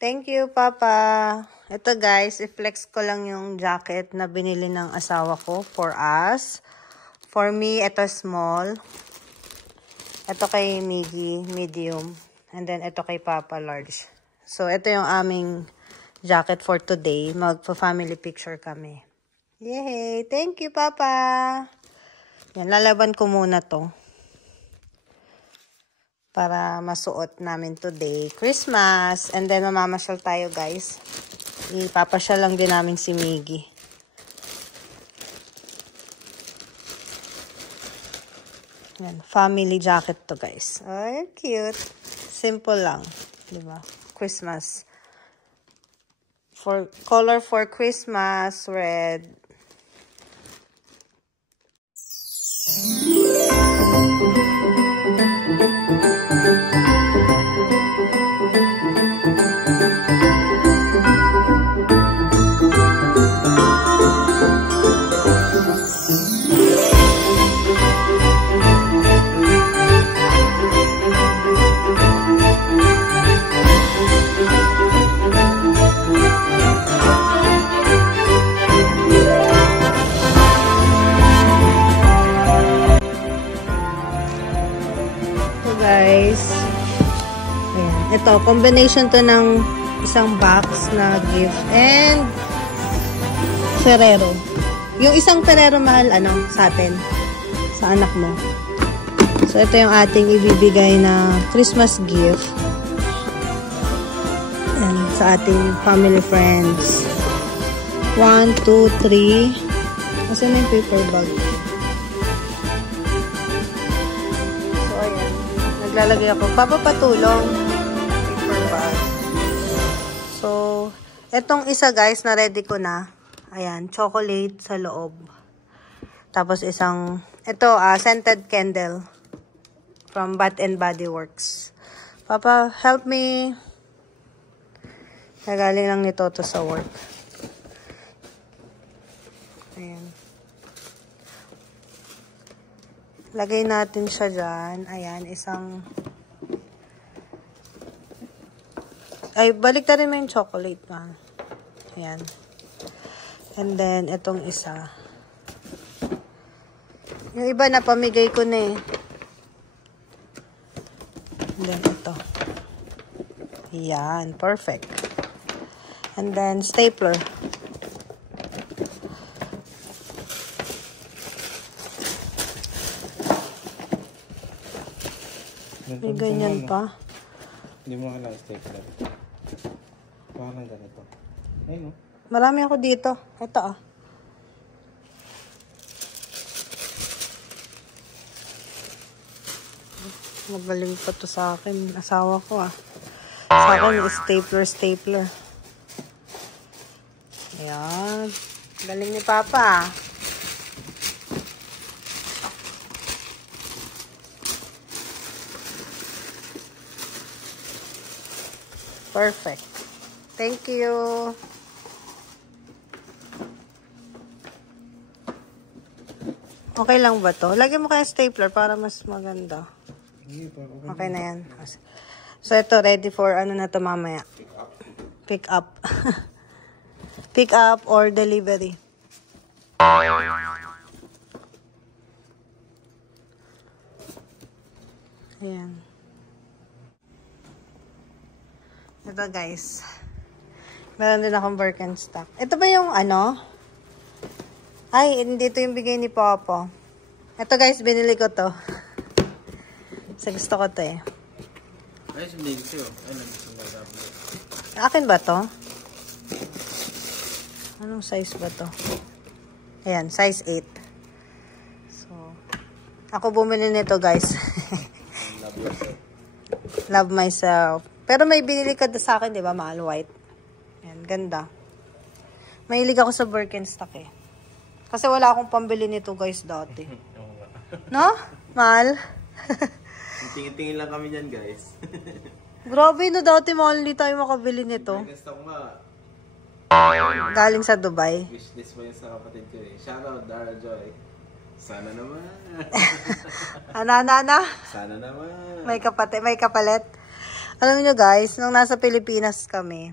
Thank you, Papa. Ito guys, i-flex ko lang yung jacket na binili ng asawa ko for us. For me, ito small. Ito kay Miggy, medium. And then ito kay Papa, large. So, ito yung aming jacket for today. Magpa-family picture kami. Yay! Thank you, Papa! Yan, lalaban ko muna to. Para masuot namin today. Christmas. And then, mamamasyal tayo, guys. Ipapasyal lang din namin si Miggy. Yan. Family jacket to, guys. Ay, cute. Simple lang. Diba? Christmas. Color for Christmas, red. Guys, ayan. Ito, combination to ng isang box na gift and Ferrero. Yung isang Ferrero mahal, sa atin, sa anak mo. So, ito yung ating ibibigay na Christmas gift. Ayan, sa ating family friends. 1, 2, 3. Asan yung paper bag? Naglalagay ako. Papapatulong. Paper bag. So, etong isa guys, na ready ko na. Ayan, chocolate sa loob. Tapos isang, ito, scented candle. From Bath and Body Works. Papa, help me. Nagaling lang nito to sa work. Ayan. Lagay natin siya dyan. Ayan, isang... Ay, balik na rin mo yung chocolate pa. Ayan. And then, itong isa. Yung iba na pamigay ko na eh. And then, ito. Ayan, perfect. And then, stapler. May ganyan pa. Hindi mo kailangan stapler. Parang ganito. Ayun, no? Marami ako dito. Ito, Magaling pa to sa akin. Asawa ko, Sa akin, stapler. Ayan. Galing ni Papa, Perfect. Thank you. Okay lang ba to? Lagyan mo kaya stapler para mas maganda. Okay na yan. So, ito ready for na to mamaya. Pick up. Pick up or delivery. Ayan. Ito guys. Meron din akong Birkenstock. Ito ba yung Ay, hindi ito yung bigay ni Papa. Ito guys, binili ko to. Kasi gusto ko to eh. Ay, hindi ko. Akin ba to? Anong size ba to? Ayan, size 8. So, ako bumili nito guys. Love myself. Pero may binili ka sa akin, di ba? Mahal white. Ayan, ganda. Mahilig ako sa Birkenstock eh. Kasi wala akong pambili nito guys dati. No? Mahal? Tingin-tingin lang kami dyan guys. Grabe no, dati mahal hindi tayo makabili nito. Birkenstock nga. Galing sa Dubai. Wishlist mo yun sa kapatid ko eh. Shoutout, Dara Joy. Sana naman. Ana. Sana naman. May kapalit. Alam niyo guys, nung nasa Pilipinas kami,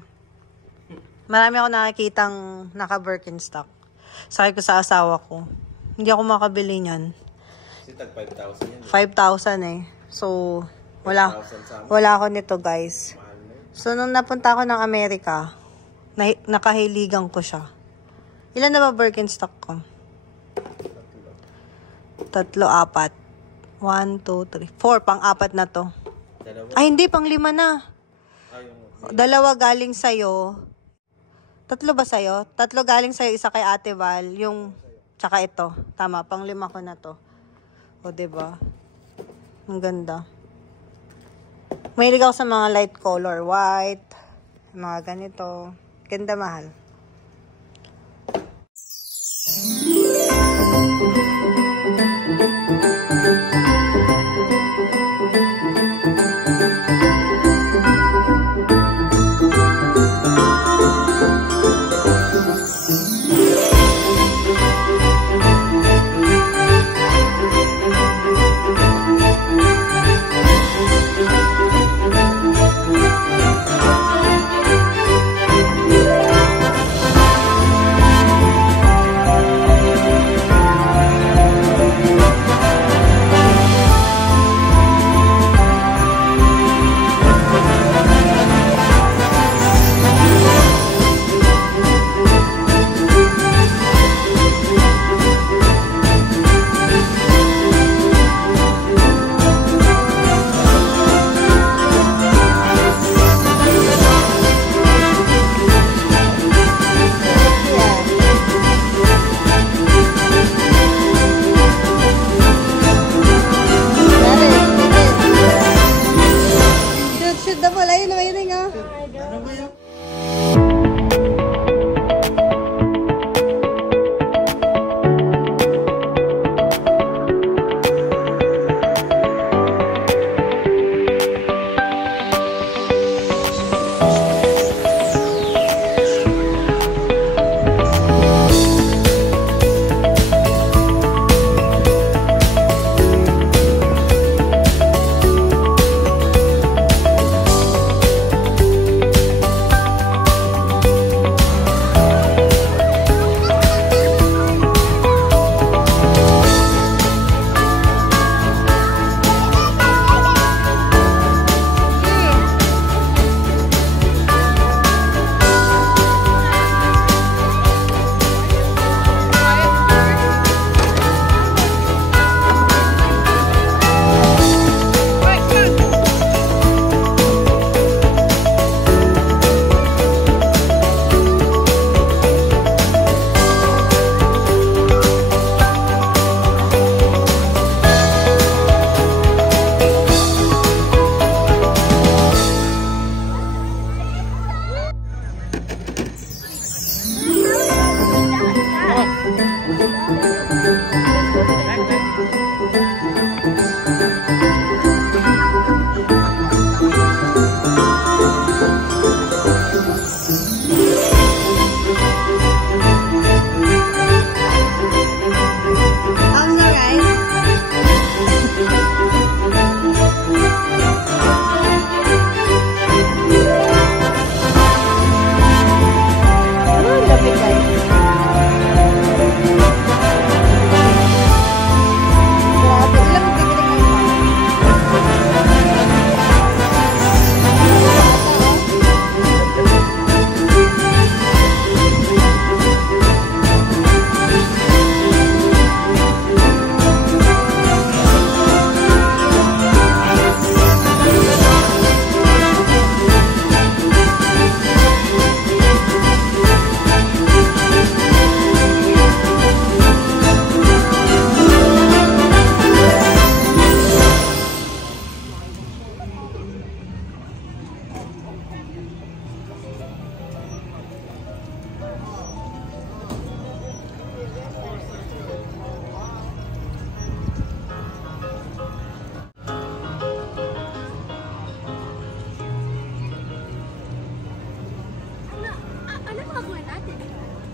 marami ako nakikitang naka-Birkenstock. Sabi ko sa asawa ko, hindi ako makabili niyan. Kasi tag 5,000 yan. 5,000 eh. So, wala ako nito guys. So, nung napunta ako ng Amerika, nakahiligan ko siya. Ilan na ba Birkenstock ko? 3, 4. 1, 2, 3, 4. Pang-4 na to. Ay, hindi. Pang-5 na. 2 galing sa'yo. 3 ba sa'yo? 3 galing sa'yo. Isa kay Ate Val. Yung, tsaka ito. Tama. Pang-5 ko na to. O, diba? Ang ganda. Mahilig ako sa mga light color. White. Mga ganito. Ganda, mahal.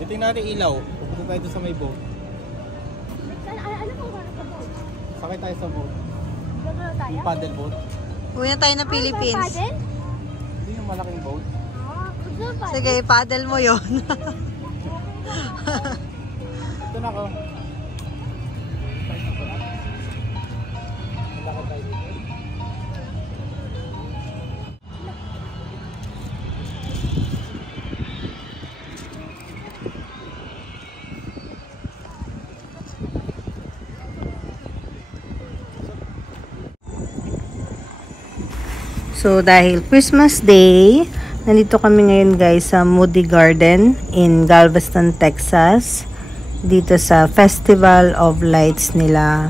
Titingnan natin ilaw. Pupunta tayo doon sa may boat. Ano po ba sa boat? Sakay tayo sa boat. Gagalaw tayo? Yung paddle boat. Uwi na tayo ng Philippines. Paddle? Hindi yung malaking boat. Sige, paddle mo yon. Ito na ako. Malaki tayo dito. So, dahil Christmas Day, nandito kami ngayon guys sa Moody Garden in Galveston, Texas. Dito sa Festival of Lights nila.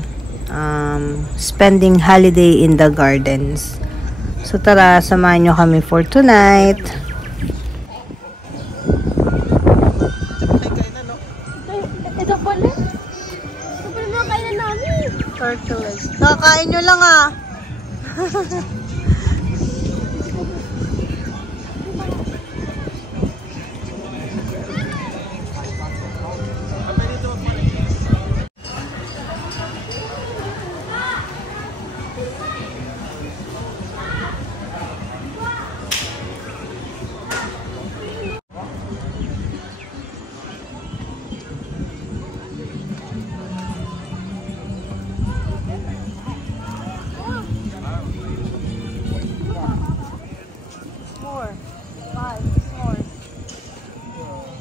Spending holiday in the gardens. So, tara, samahan nyo kami for tonight. Ito pala. Ito pala mga kainan namin. Turtles. Kakain nyo lang ah.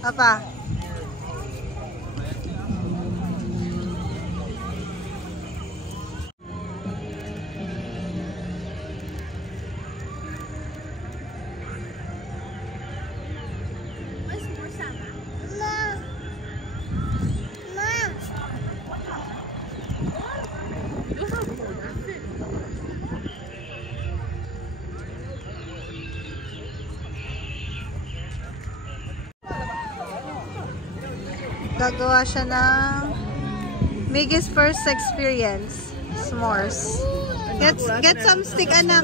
Papa. Gagawa siya ng biggest first experience. S'mores. Get some stick, anak.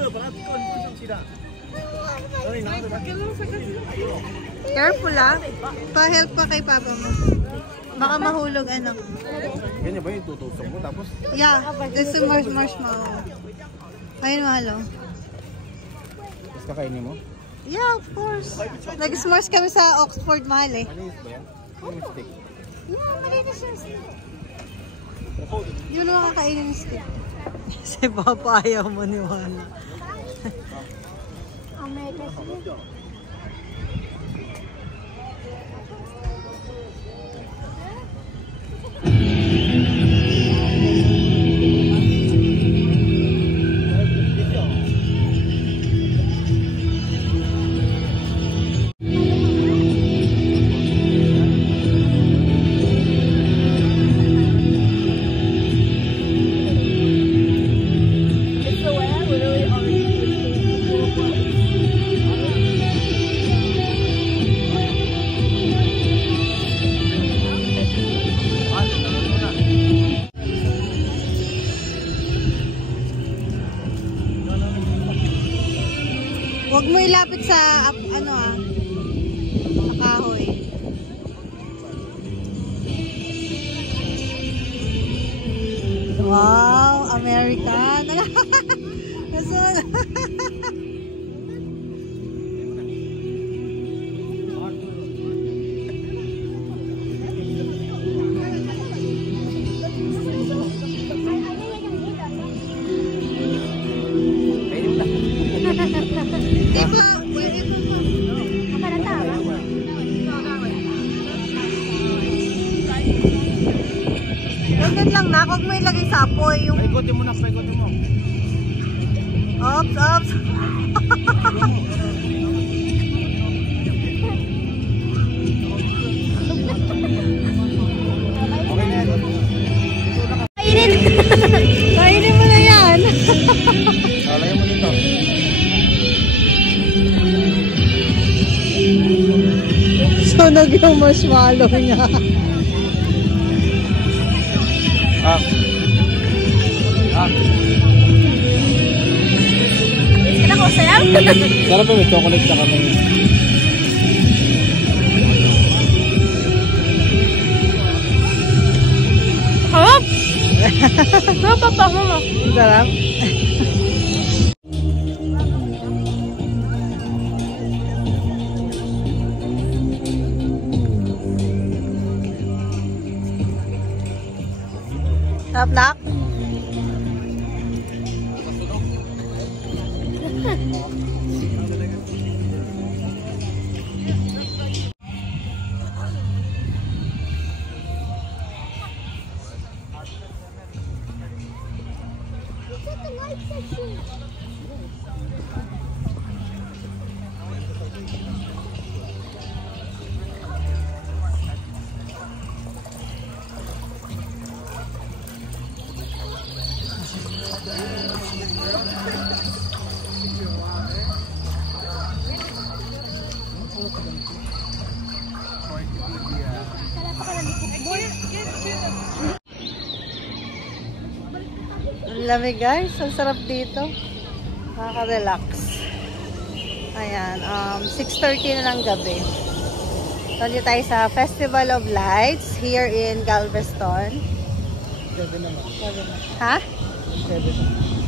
Careful ah. Pa-help pa kay papa mo. Baka mahulog, anak. Ganyan ba yung tutusok mo tapos? Yeah, this is marshmallow. Ayun, mahalo. Tapos kakainin mo? Yeah, of course. Nag-s'mores kami sa Oxford, mahal eh. Malinis ba yan? Ano yung stick? Yeah, malinis siya. Hindi mo naman kakainin ng stick. Kasi papa ayaw mo niwala. Ang may kasi. Huwag mo ilapit sa ano ah, sa kahoy. Wow, American. Ganyan lang na, huwag mo ilagay sa apoy yung... Paikotin mo na, paikotin mo. Ops, ops. Okay na yan. Kainin mo na yan. Lagyan mo dito. Sunog yung marshmallow niya. Kailan ko sa'yo? Sarap pa, may chocolate sa kami. Harap! Sarap pa mo. Sarap. Knock, knock. Ang lamig guys, ang sarap dito. Nakaka-relax. Ayan, 6:30 na ng gabi. Tuloy tayo sa Festival of Lights here in Galveston. 7 naman. Ha? 7.